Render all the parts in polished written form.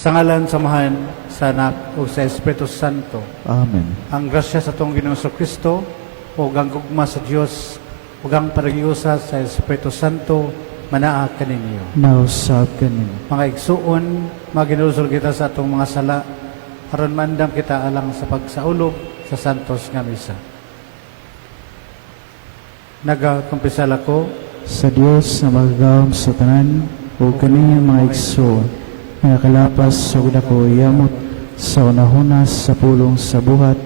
Sa ngalan samahan sa Anak o sa Espiritu Santo. Amen. Ang grasya sa tong Ginoong Kristo o ang gugma sa Dios o ang panagiusa sa Espiritu Santo manaa kaninyo. Nausap kanin. Mga igsuon, maginusol kita sa atong mga sala aron mandam kita alang sa pagsaulog sa santos nga misa. Nagakumpisal ako Sa Dios na magagawam sa tanan o kaninyang mga igsoon, nga kalapas sa dako yamot sa unahunas sa pulong sa buhat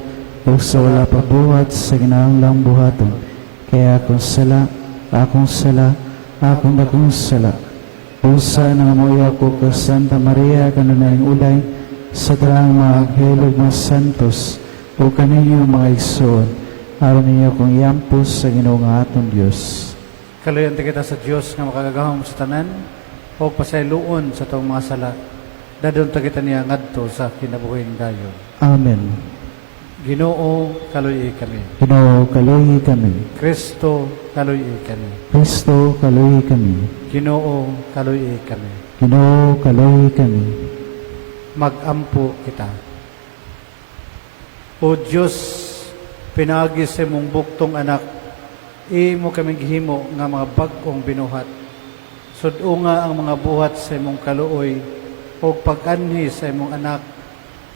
o sa wala pa buhat sa ginahanglang buhaton. Kaya akong sala, akong dakong sala. Pusa na ngamoy ako ka Santa Maria kanunayang ulay, sa darang mga aghelog mga santos o kaninyang mga igsoon, aron ninyo kong yampos sa Ginoo nga atong Dios. kaluyan kita sa Dios nga makagagahom sa tanan o pasayloon sa tong mga sala. Dadon ta kita niya ngadto sa kinabuhing dayon. Amen. Ginoo, kaluyi kami. Ginoo, kaluhi kami. Kristo, kaluyi kami. Kristo, kaluhi kami. Ginoo, kaluyi kami. Ginoo, kaluhi kami. Magampo kita. O Diyos, pinagi sa mong buktong anak, imo kaming gihimo nga mga bag-ong binuhat. Sudo nga ang mga buhat sa imong kaluoy, o pag-anhi sa imong anak,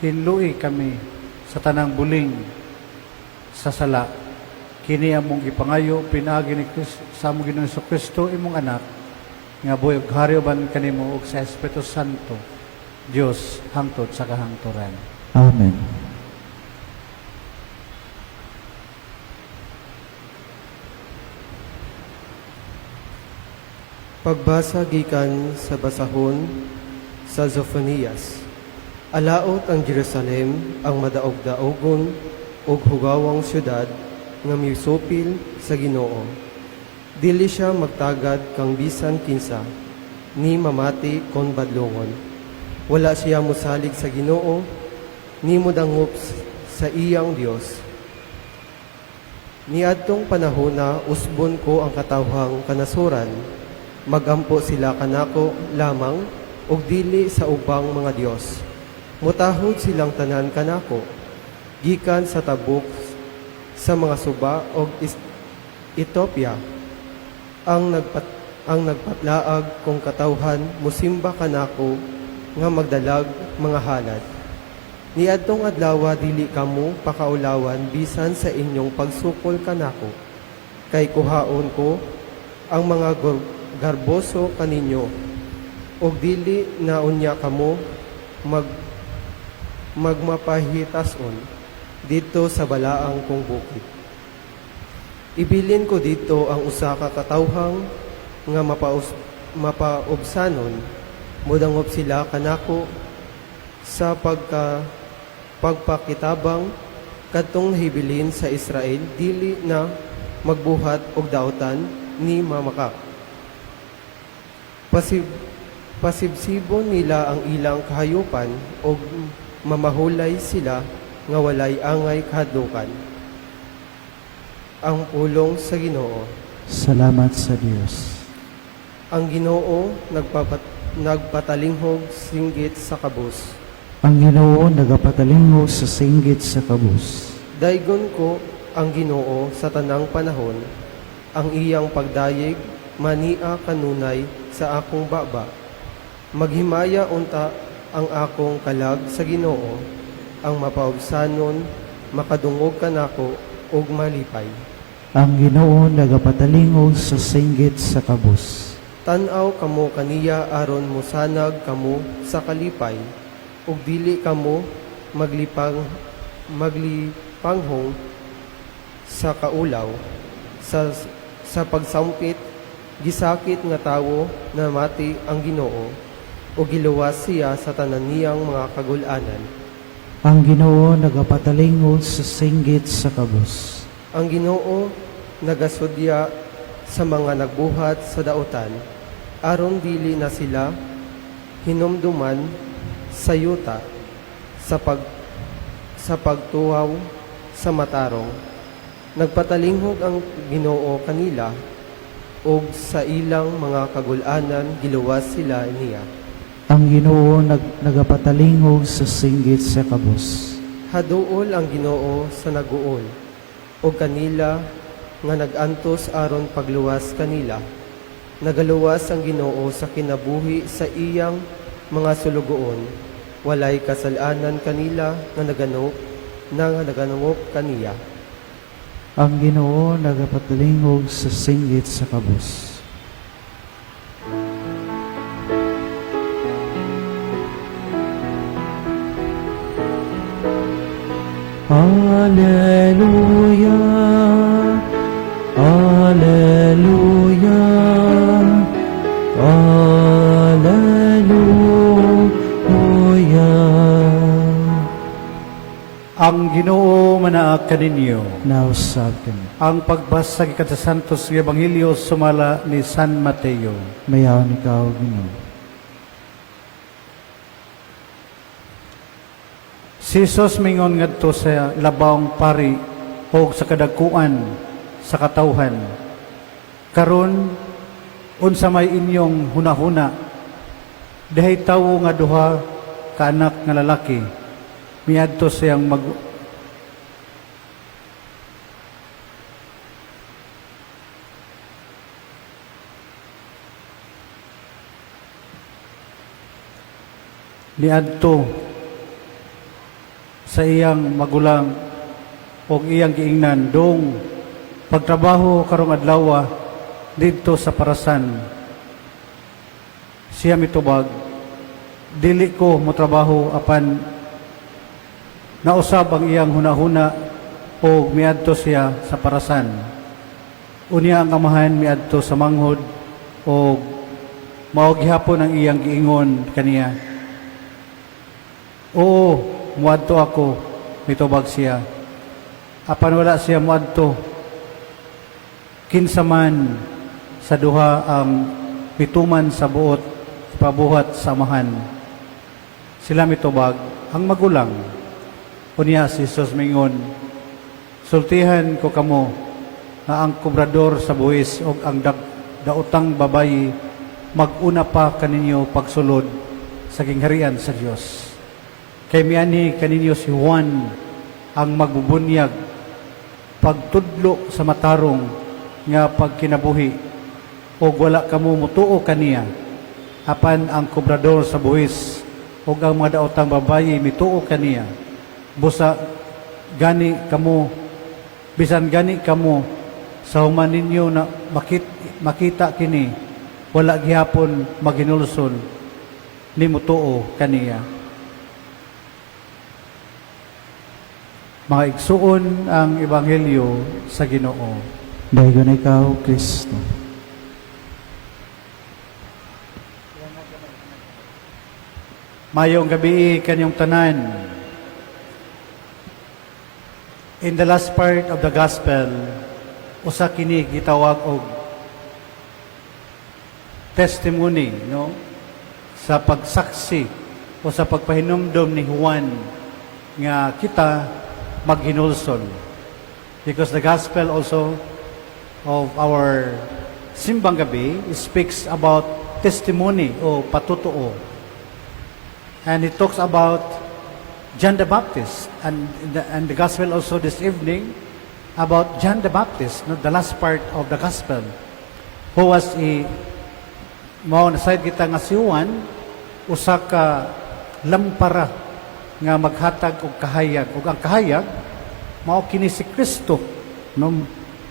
hinluy kami sa tanang buling sa sala. Kini among gipangayo, pinagi ni sa among Ginoong Kristo, imong anak, nga buhay ug hari uban kanimo ug sa Espiritu Santo, Dios hangtod sa kahangturan. Amen. Pagbasa gikan sa basahon sa Zophonias. Alaot ang Jerusalem ang madaog-daogon ug hugawang syudad nga misupil sa Ginoo. Dili siya magtagad kang bisan kinsa ni mamati kon badlongon. Wala siya mosalig sa Ginoo ni modangop sa iyang Dios. Niadtong panahon na usbon ko ang katawhang kanasuran, magampo sila kanako lamang og dili sa ubang mga Dios. Mutahod silang tanan kanako, gikan sa tabok sa mga suba og Ethiopia. Ang nagpatlaag kong katawhan musimba kanako nga magdalag mga halad. Niadtong adlaw dili kamo pakaulawan bisan sa inyong pagsukol kanako. Kay kuhaon ko ang mga garboso kaninyo, og dili na unya kamo magmapahitason dito sa balaang kong bukid. Ibilin ko dito ang usa ka katawhang nga mapaubsanon, mudangop sila kanako sa pagpakitabang kadtong hibilin sa Israel, dili na magbuhat og daotan ni mamaka. Pasibsibon nila ang ilang kahayupan o mamahulay sila nga walay angay kahadlukan. Ang pulong sa Ginoo. Salamat sa Dios. Ang Ginoo nagpatalinghog singgit sa kabus. Ang Ginoo nagapatalingog sa singgit sa kabus. Daygon ko ang Ginoo sa tanang panahon, ang iyang pagdayeg mania kanunay sa akong baba. Maghimaya unta ang akong kalag sa Ginoo, ang mapaubsanon, makadungog kanako ug malipay. Ang Ginoo nagapatalingog sa singgit sa kabus. Tan-aw kamo kaniya aron mosanag kamo sa kalipay, ug dili kamo maglipanghong sa kaulaw. Sa pagsampit, gisakit nga tawo na mati ang Ginoo, o giluwas siya sa tanan niyang mga kagulanan. Ang Ginoo nagapatalingog sa singgit sa kabus. Ang Ginoo nagasudya sa mga nagbuhat sa dautan, aron dili na sila hinumduman sa yuta sa pagtuwaw sa matarong. Nagpatalinghog ang Ginoo kanila, og sa ilang mga kagulanan giluwas sila niya. Ang Ginoo nagapatalingog sa singgit sa kabus. Haduol ang Ginoo sa naguol, o kanila nga nagantos aron pagluwas kanila. Nagaluwas ang Ginoo sa kinabuhi sa iyang mga sulugoon. Walay kasalanan kanila nga naganungop kaniya. Ang Ginoo nagapatalingog sa singgit sa kabus. Alleluia, Alleluia, Alleluia. Ang Ginoo manaag kaninyo. Nausab kami. Ang pagbasag sa Santos ng Ebanghelyo sumala ni San Mateo. Mayaon ikaw, Ginoo. Si Jesus mingon ngadto sa labawng pari o sa kadagkuan sa katawhan. Karon unsa may inyong hunahuna, dahay tawo nga duha ka anak nga lalaki, miadto siyang niadto sa iyang magulang o iyang giingnan dong pagtrabaho karong adlaw didto sa parasan. Siya mitubag, dili ko mo trabaho apan nausab ang iyang hunahuna o miadto siya sa parasan. Unya ang amahan miadto sa manghod o mao gihapon ang iyang giingon kaniya. Oo, muadto ako, mitubag siya. Apan wala siya muadto, kinsa man sa duha ang mituman sa buot, pabuhat sa amahan. Sila mitubag, ang magulang. Unya si Jesus mingon, sultihan ko kamo na ang kubrador sa buwis o ang daotang babayi mag-una pa kaninyo pagsulod sa gingharian sa Dios. Kay miani kaninyo si Juan ang magbubunyag pagtudlo sa matarong nga pagkinabuhi o wala kamo mutuo kaniya apan ang kubrador sa buwis o ang mga daotang babayi mituo kaniya busa gani kamo bisan gani kamo sa human ninyo na makita kini wala gihapon maghinulson ni mutuo kaniya. Mga igsuon ang Ebanghelyo sa Ginoo. Dayon ikaw, Kristo. Mayong gabi kanyang tanan. In the last part of the Gospel, usa kini gitawag og testimony, no? Sa pagsaksi o sa pagpahinumdom ni Juan nga kita maghinulson. Because the gospel also of our simbang gabi speaks about testimony o patutuo. And it talks about John the Baptist. And the gospel also this evening about John the Baptist, no, the last part of the gospel, who was mao na side kita nga si Juan, usa ka lampara nga maghatag og kahayag. Ug ang kahayag mao kini si Kristo. No?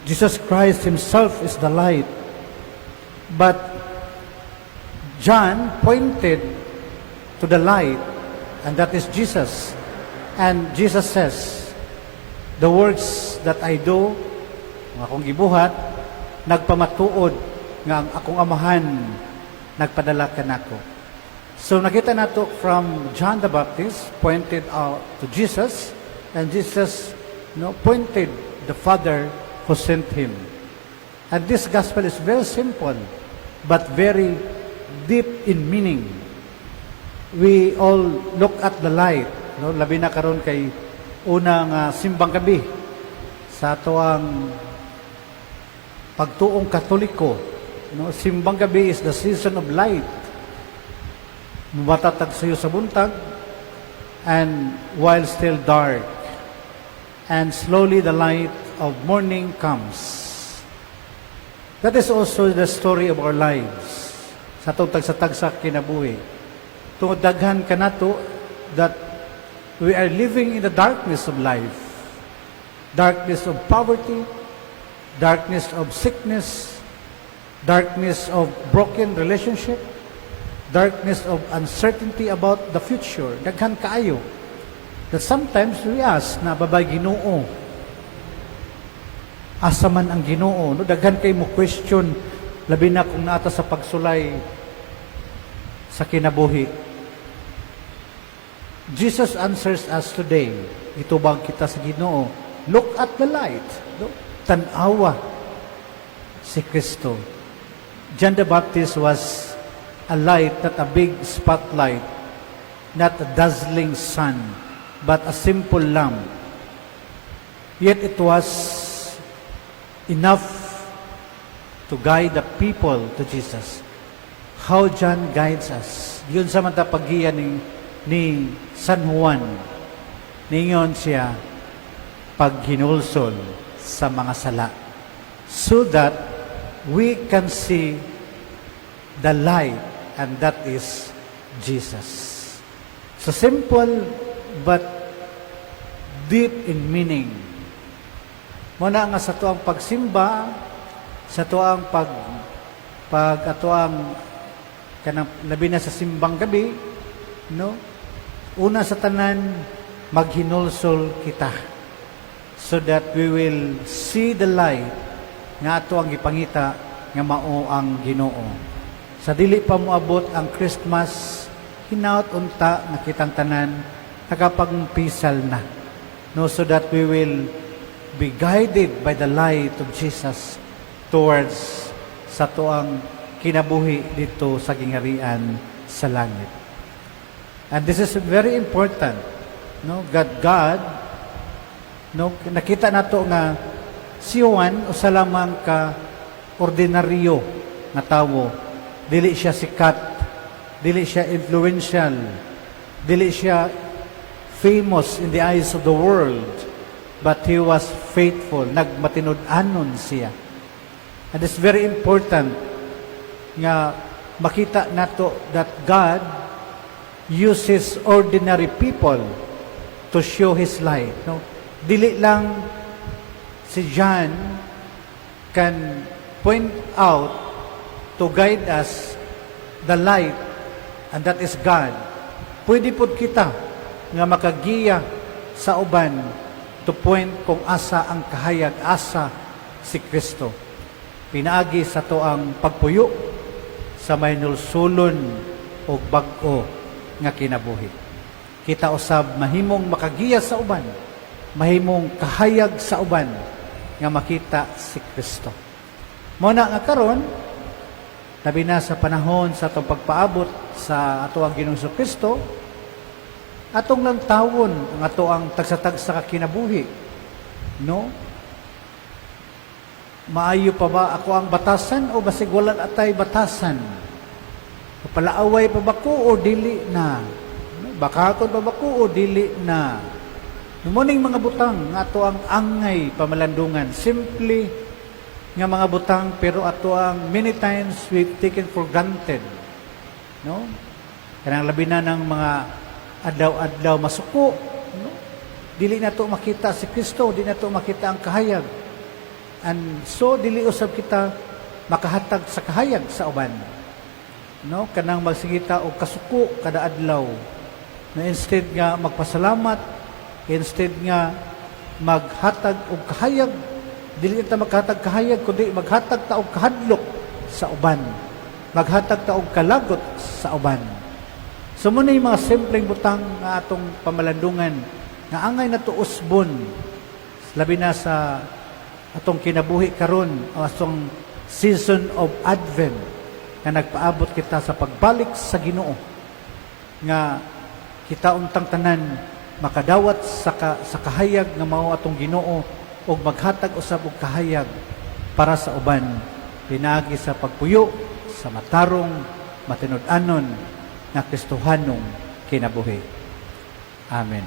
Jesus Christ himself is the light. But John pointed to the light, and that is Jesus. And Jesus says, the works that I do, ang akong gibuhat, nagpamatuod nga ang akong amahan nagpadala kanako. So nakita nato from John the Baptist pointed out to Jesus, and Jesus pointed the Father who sent him. And this gospel is very simple but very deep in meaning. We all look at the light, no? Labi na karon kay unang simbang gabi sa ato ang pagtuong Katoliko. No? Simbang gabi is the season of light. matatag sa iyo sa buntag, and while still dark, and slowly the light of morning comes. That is also the story of our lives. Sa itong tagsa-tagsa kinabuhi. Tungod daghan ka na to, that we are living in the darkness of life. Darkness of poverty, darkness of sickness, darkness of broken relationship, darkness of uncertainty about the future. Daghan kaayo. That sometimes we ask na babay Ginoo, asa man ang Ginoo? No? Daghan kay mo question, labi na kung naata sa pagsulay sa kinabuhi. Jesus answers us today. Itubang kita sa Ginoo. Look at the light. No? Tanawa si Kristo. John the Baptist was a light, not a big spotlight, not a dazzling sun, but a simple lamp. Yet it was enough to guide the people to Jesus. How John guides us. Yun sa mata paggiya ni San Juan. Ningon siya paghinulsol sa mga sala. So that we can see the light, and that is Jesus. So simple but deep in meaning. Muna nga sa tuang pagsimba, sa tuang atuang kanang labi na sa simbang gabi, no? Una sa tanan, maghinulsol kita so that we will see the light nga ato ang ipangita nga mao ang Ginoo. Sa dili pa moabot ang Christmas, hinaut unta nga kitang tanan nakapagpisal na. No, so that we will be guided by the light of Jesus towards sa tuang kinabuhi dito sa gingharian sa langit. And this is very important. No, God, no, nakita nato nga si Juan usa lamang ka ordinaryo nga tawo. Dili siya sikat, dili siya influential, dili siya famous in the eyes of the world, but he was faithful. Nagmatinud-anon siya. And it's very important nga makita nato that God uses ordinary people to show His light. No? Dili lang si John can point out to guide us the light, and that is God. Pwede pod kita nga makagiya sa uban to point kung asa ang kahayag, asa si Kristo. Pinaagi sa to ang pagpuyo sa may nulsulon o bag-o nga kinabuhi. Kita usab mahimong makagiya sa uban, mahimong kahayag sa uban nga makita si Kristo. Muna nga karon, labi na sa panahon sa atong pagpaabot sa ato ang Ginoong Kristo, atong lang tawon ang ato ang tagsatagsa ka kinabuhi. No? Maayo pa ba ako ang batasan o basig wala atay batasan? Palaaway pa ba ko o dili na? Bakakon pa ba ko o dili na? Numuning mga butang nga ato ang angay pamalandungan. Simply nga mga butang pero ato ang many times we've taken for granted. No? Kanang labi na ng mga adlaw-adlaw masuko. No? Dili na to makita si Kristo, dili na to makita ang kahayag. And so dili usab kita makahatag sa kahayag sa uban. No, kanang magsigita og kasuko kada adlaw. Na instead nga magpasalamat, instead nga maghatag og kahayag, dili ta maghatag kahayag kundi maghatag ta og kahadlok sa uban. Maghatag ta og kalagot sa uban. So muna yung mga simpleng butang nga atong pamalandungan nga angay na to usbon labi na sa atong kinabuhi karon o atong season of Advent nga nagpaabot kita sa pagbalik sa Ginoo nga kita untang tanan makadawat sa kahayag nga mao atong Ginoo ug maghatag usab og kahayag para sa uban pinaagi sa pagpuyo sa matarong matinud-anon nga Kristohanong kinabuhi. Amen.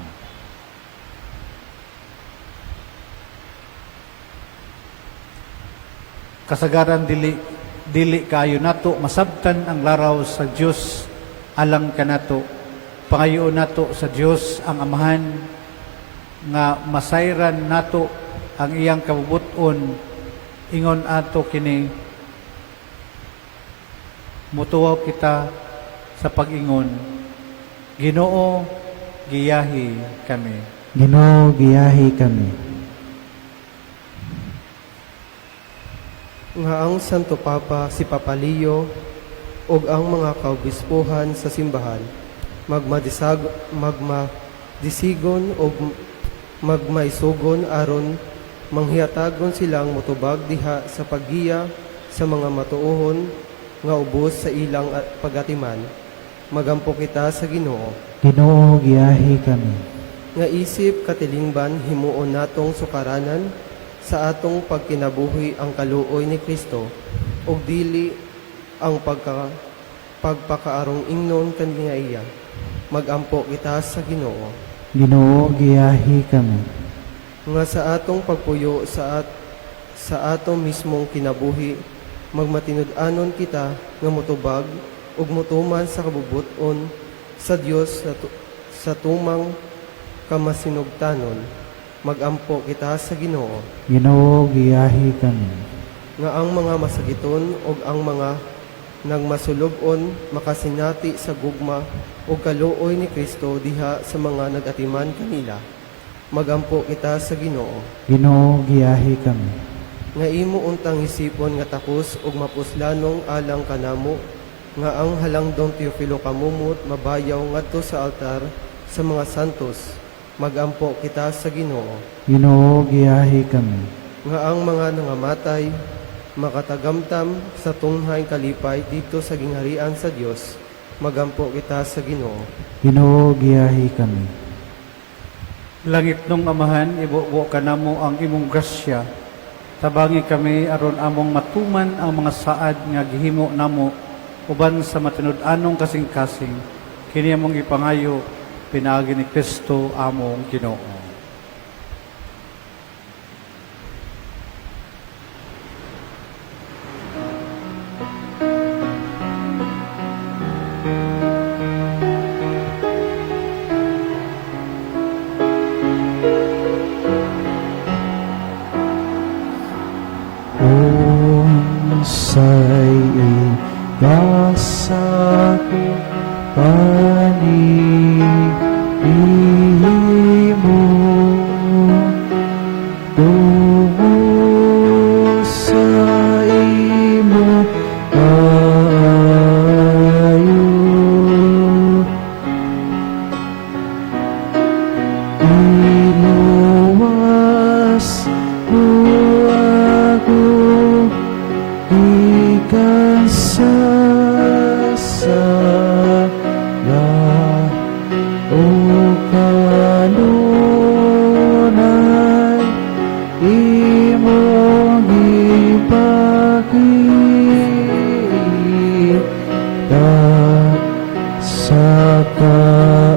Kasagaran dili kayo nato masabtan ang laraw sa Dios alang kanato. Pangayoon nato sa Dios ang Amahan nga masayran nato ang iyang kabubuton ingon ato kini mutuwaw kita sa pag-ingon, Ginoo, giyahi kami. Ginoo, giyahi kami. Nga ang Santo Papa si Papa Leo ug ang mga kaobispuhan sa simbahan magmadisigon ug magmaisugon aron manghiyatagon silang motubag diha sa paggiya sa mga matuohon nga ubos sa ilang pagatiman. Magampo kita sa Ginoo. Ginoo, giyahi kami. Nga isip katilingban himuon natong sukaranan sa atong pagkinabuhi ang kaluoy ni Kristo ug dili ang pagpakaarong ingnon kaniya iya. Magampo kita sa Ginoo. Ginoo, giyahi kami. Nga sa atong pagpuyo sa atong mismong kinabuhi, magmatinud-anon kita nga motubag ug motuman sa kabubuton sa Dios sa tumang kamasinugtanon. Magampo kita sa Ginoo. Ginoo, giyahi kami. Nga ang mga masagiton ug ang mga nagmasulog-on makasinati sa gugma ug kaluoy ni Kristo diha sa mga nagatiman kanila. Magampo kita sa Ginoo. Ginoo, giyahi kami. Nga imo untang isipon nga takos ug mapuslanong alang kanamo nga ang halangdong Teofilo kamumot mabayaw ngadto sa altar sa mga santos. Magampo kita sa Ginoo. Ginoo, giyahi kami. Nga ang mga nangamatay makatagamtam sa tunghay kalipay dito sa gingharian sa Dios. Magampo kita sa Ginoo. Ginoo, giyahi kami. Langit nung Amahan, ibubo ka namo ang imong grasya. Tabangi kami aron among matuman ang mga saad nga gihimo namo uban sa matinud-anong kasing-kasing. Kini among ipangayo pinaagi ni Kristo among Ginoo. Unsay igasa ko panihimo tungo sa imo ayo iluwas mo ako ikan sa sala o kanunay imong ipakita sa kaayo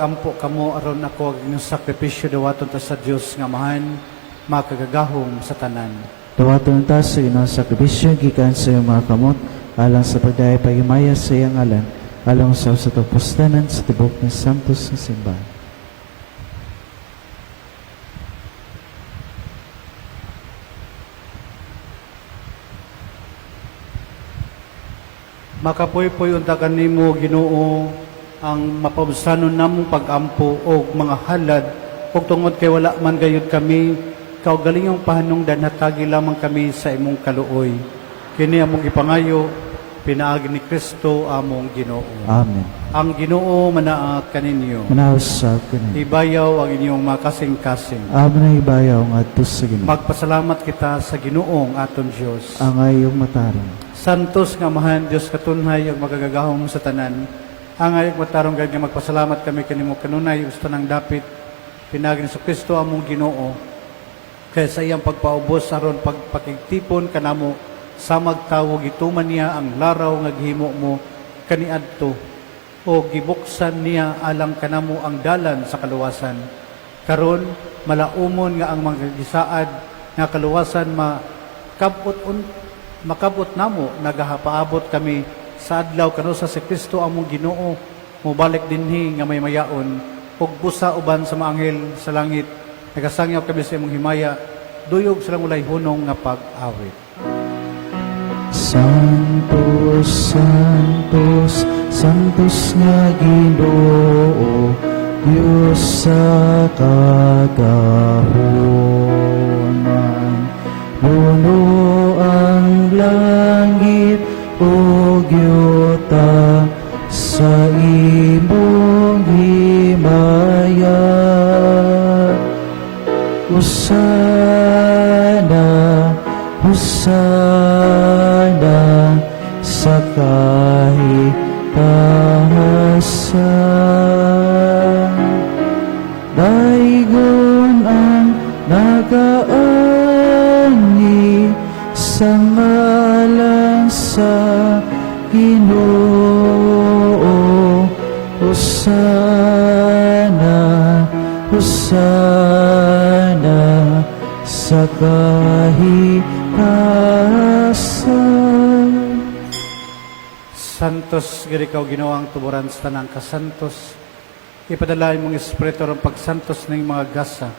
magampo kamo aron ako ang inyong sakripisyo dawaton ta sa Dios nga mahan makagagahom sa tanan. Dawaton ta sa Ginoo sakripisyo gikan sa iyong mga kamot alang sa pagdayeg paghimaya sa iyang ngalan alang sa pustanan sa tibok ng santos nga simbahan. Makapoy-poy unta kanimo Ginoo ang mapabsanon namong pagampo o mga halad ug tungod kay wala man gayud kami kaugalingong pahanungdan hatagi lamang kami sa imong kaluoy. Kini among ipangayo pinaagi ni Kristo among Ginoo. Amen. Ang Ginoo manaa kaninyo. Manausap ka na. Ibayaw ang inyong makasing-kasing. Amen na ibayaw nga ato sa Ginoo. Magpasalamat kita sa Ginoong aton Dios. Ang ayong matarong. Santos nga mahan Dios katunhay ug magagagahom sa tanan. Ang ayog matarong gayud nga magpasalamat kami kanimo kanunay ug sa tanang dapit pinagi ni Kristo among Ginoo kay sa iyang pagpaubos aron pagpakigtipon kanamo sa magtawo gituman niya ang laraw nga gihimo mo kaniadto o gibuksan niya alang kanamo ang dalan sa kaluwasan. Karon malaumon nga ang mga gisaad nga kaluwasan makabot namo nagahapaabot kami sa adlaw kanusa si Kristo among Ginoo mobalik dinhi nga may mayaon ug busa uban sa mga anghel sa langit nagasangyaw kami sa imong himaya duyog silang walay hunong nga pag-awit. Santos, Santos, Santos nga Ginoo, Diyos sa kagahunan. Puno ang langit o yuta sa imong himaya. Hosana, Hosana sa kahitasan. Daigon ang nagaani sa ngalan sa Ginoo. Hosana, Hosana sa kahitasan. Santos gid ikaw Ginoo ang tuburan sa tanang kasantos. Ipadala imong espiritu aron pagsantos ning mga gasa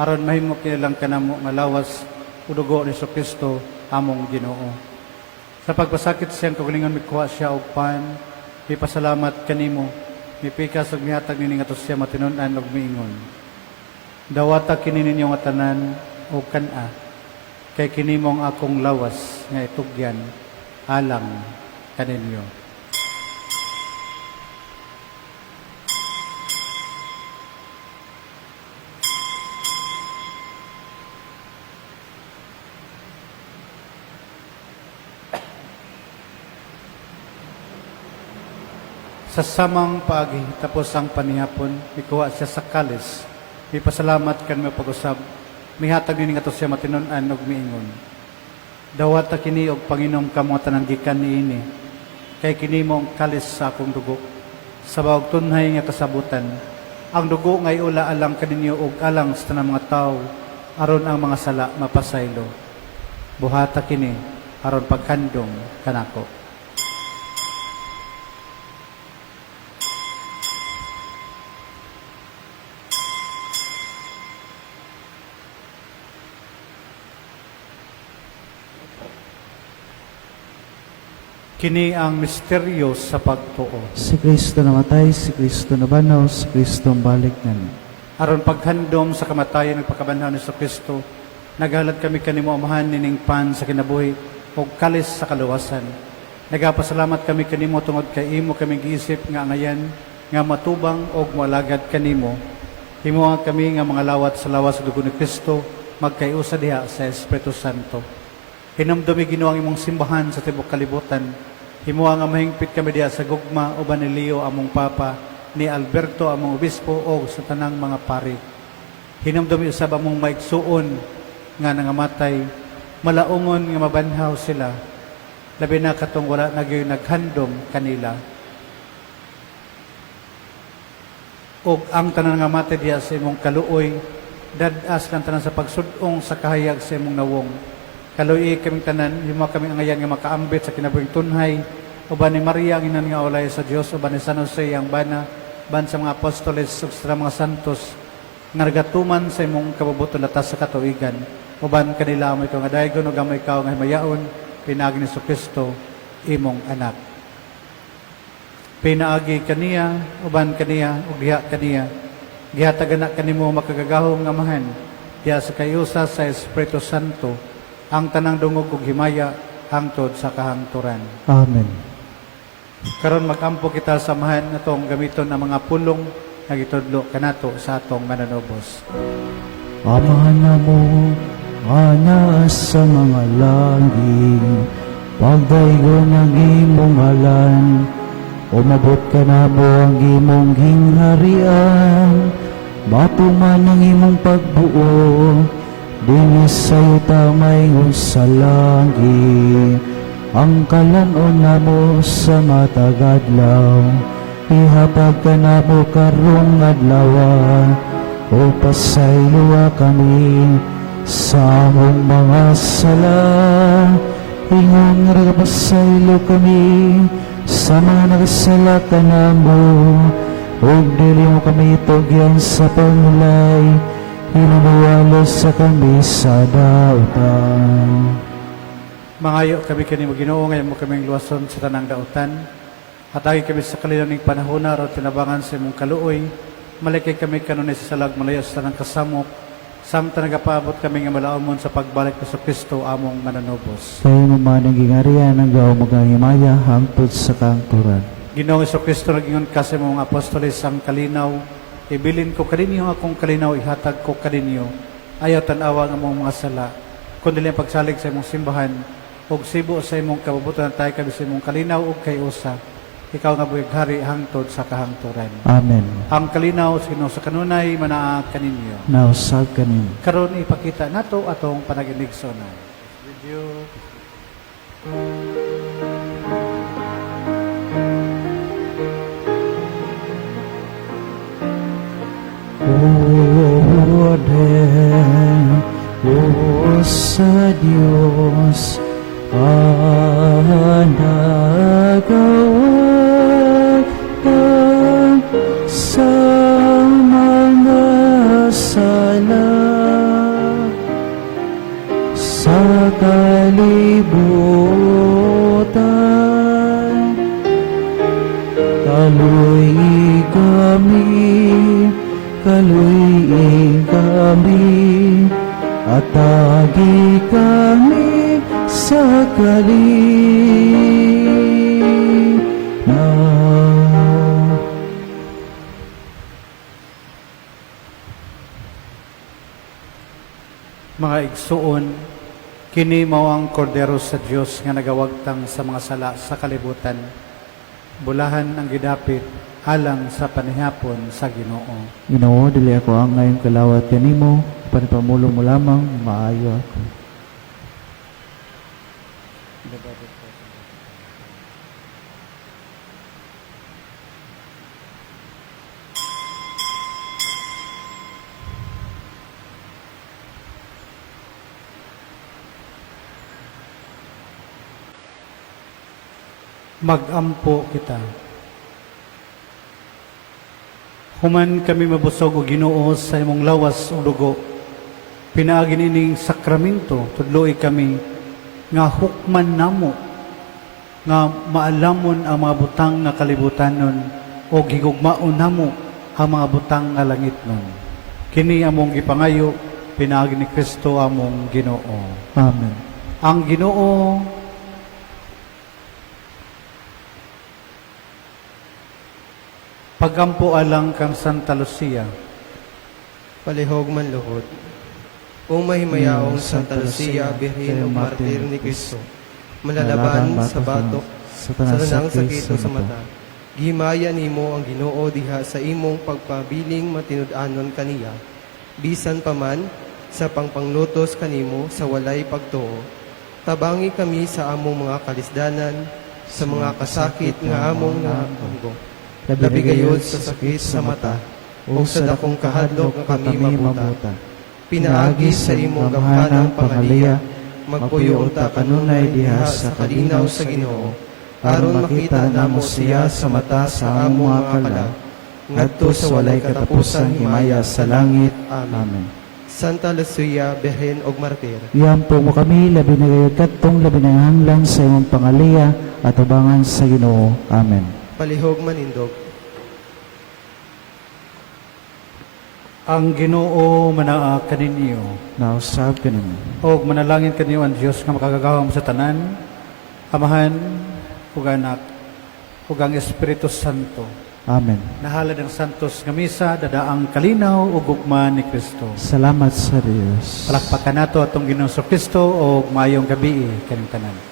aron mahimo kinilang kanamo nga lawas ug dugo ni Kristo among Ginoo. Sa pagpasakit siyang kaugalingon mikuha siya og pan, ipasalamat kanimo, mipikas ug mihatag nini ngadto siya matinud-an ug miingon. Dawata kini ninyo nga tanan o kana kay kini mo ang akong lawas nga itugyan alang kaninyo. Sa samang paagi tapos ang panihapon ikuha siya sa kalis. Ipasalamat kan mo pag-usab. Mihatag nini ngadto siya matinud-an ug miingon. Dawata kini og Panginom kamo tanan gikan niini. Kay kini mo ang kalis sa akong dugo. Sa bawag tunhay nga kasabutan, ang dugo nga iula alang kaninyo og alang sa tanang mga tawo aron ang mga sala mapasaylo. Buhata kini aron pagkandong kanako. Kini ang misteryo sa pagtuo. Si Kristo namatay, si Kristo nabanaw, si Kristo ang balik na. Aron paghandom sa kamatayan ng pagkabanhaw ni Kristo, naghalad kami kanimo amahan nining pan sa kinabuhi o kalis sa kaluwasan. Nagapasalamat kami kanimo tungod kay imo kami giisip nga ngayan nga matubang og malagad kanimo. Himuha kami nga mga lawat sa lawas sa dugo ni Kristo magkayusa diha sa Espiritu Santo. Hinumdumi Ginoo ang imong simbahan sa tibuok kalibutan. Himuha nga mahingpit kami diha sa gugma uban ni Leo among papa, ni Alberto among obispo o sa tanang mga pari. Hinumdumi usab among maigsuon nga nangamatay, malaungon nga mabanhaw sila. Labi na katong wala nagyoy naghandom kanila. ug ang tanan nga mati diya sa imong kaluoy, dadas lang tanan sa pagsudong sa kahayag sa imong nawong. Kaluoy kaming tanan, himo kami angayan nga makaambit sa kinabuhing tunhay, uban ni Maria ang inan nga ulay sa Dios, uban ni San Jose ang bana, ban sa mga apostoles ug sa mga santos, nga nagatuman sa imong kabubuton latas sa katuigan. Uban kanila mo ikaw nga daygon ug gamay ikaw nga himayaon, pinaagi ni Kristo imong anak. Pinaagi kaniya, uban kaniya, ug diha kaniya. Gihatagan na kanimo makagagahom nga mahan, diha sa kayusa sa Espiritu Santo, ang tanang dungog ug himaya hangtod sa kahangturan. Amen. Karon magampo kita samahan natong gamiton ang mga pulong nga gitudlo kanato sa atong mananubos. Amahan na mo, ana sa mga langit, pagdaygon ang imong ngalan, umabot ka na mo ang imong gingharian, matuman ang imong pagbuo, dinis sa'yo tamay sa langit, ang kalanon na mo sa matagadlaw, ihatag ka na mo karong adlaw, o pasayloa kami sa among mga sala, ingon nga pasaylo kami sa mga nagasala ka na mo, huwag dili mo kami tugyan sa pangulay, hinunuwalo sa kami sa dautan. Mangayo kami kanimo Ginoo ngayon mo kaming luwason sa tanang dautan. Hatagi kami sa kalilaning panahon na tinabangan sa imong kaluoy. Malikay kami kanunay sa salag malayo sa tanang kasamok. Samtang nagapaabot kami nga malaumon sa pagbalik ko sa Kristo among mananubos. Kayo mo man ang gingarian ang gawa magahimaya hangtod sa kangturan. Ginoong Kristo nagingon ka sa mga apostoles ang kalinaw. Ibilin ko kaninyo akong kalinaw, ihatag ko kaninyo. Ayaw tanawa ang among mga sala. Kundi ang pagsalig sa imong simbahan, ug sibo sa imong kabubuton tayo kami sa imong kalinaw ug kay usa. Ikaw nga buhig hari hangtod sa kahangturan. Amen. Ang kalinaw sino sa kanunay manaa kaninyo. Nausag kanin. Karon ipakita nato atong panaginigsonan. Video. O sa Diyos, nagawad ka sa mga sala sa kalibutan, kaluy kami, at tagi kami sa kalina. Mga igsuon, kini mao ang kordero sa Dios nga nagawagtang sa mga sala sa kalibutan. Bulahan ang gidapit alang sa panihapon sa Ginoo. Ginoo, dili ako ang ngayong kalawat kanimo, panipamulong mo lamang, maayo ako. Magampo kita. Human kami mabusog o Ginoo sa imong lawas o dugo, pinaagi ining sakramento, tudloy kami, nga hukman namo, nga maalamon ang mga butang nga kalibutanon, o higugmaon namo ang mga butang nga langit nun. Kini among gipangayo, pinaagi ni Kristo among Ginoo. Amen. Ang Ginoo pagampo alang kang Santa Lucia. Palihog man luhod. O mahimayaong Santa Lucia, Birhen o Martir ni Kristo, malalaban sa batok, sa tanang sakit sa mata. Gihimaya nimo ang Ginoo diha sa imong pagpabiling matinud-anon kaniya. Bisan pa man sa pangpanglutos kanimo sa walay pagtuo. Tabangi kami sa among mga kalisdanan, sa mga kasakit nga among naamgo. Labi gayud sa sakit sa mata, ug sa dakong kahadlok nga kami mabuta. Pinaagi sa imong gamhanang pangaliya, magpuyo unta kanunay diha sa kalinaw sa Ginoo, aron makita namo siya sa mata sa among mga kalag, ngadto sa walay katapusang himaya sa langit. Amen. Santa Lucia, Birhen og Martir, Iampo mo kami, labi na kayo katong labi na hanglan sa imong pangaliya at ubangan sa Ginoo. Amen. palihog manindog. Ang Ginoo manaa kaninyo, Nausab ka naman. o manalangin kaninyo ang Diyos nga makagagawang sa tanan, Amahan, ug Anak, ug ang Espiritu Santo. Amen. Nahalad ang Santos nga misa, dadaang kalinaw ug gugma ni Kristo. Salamat sa Diyos. Palakpakan nato atong Ginoong Kristo o mayong gabi kaning tanan.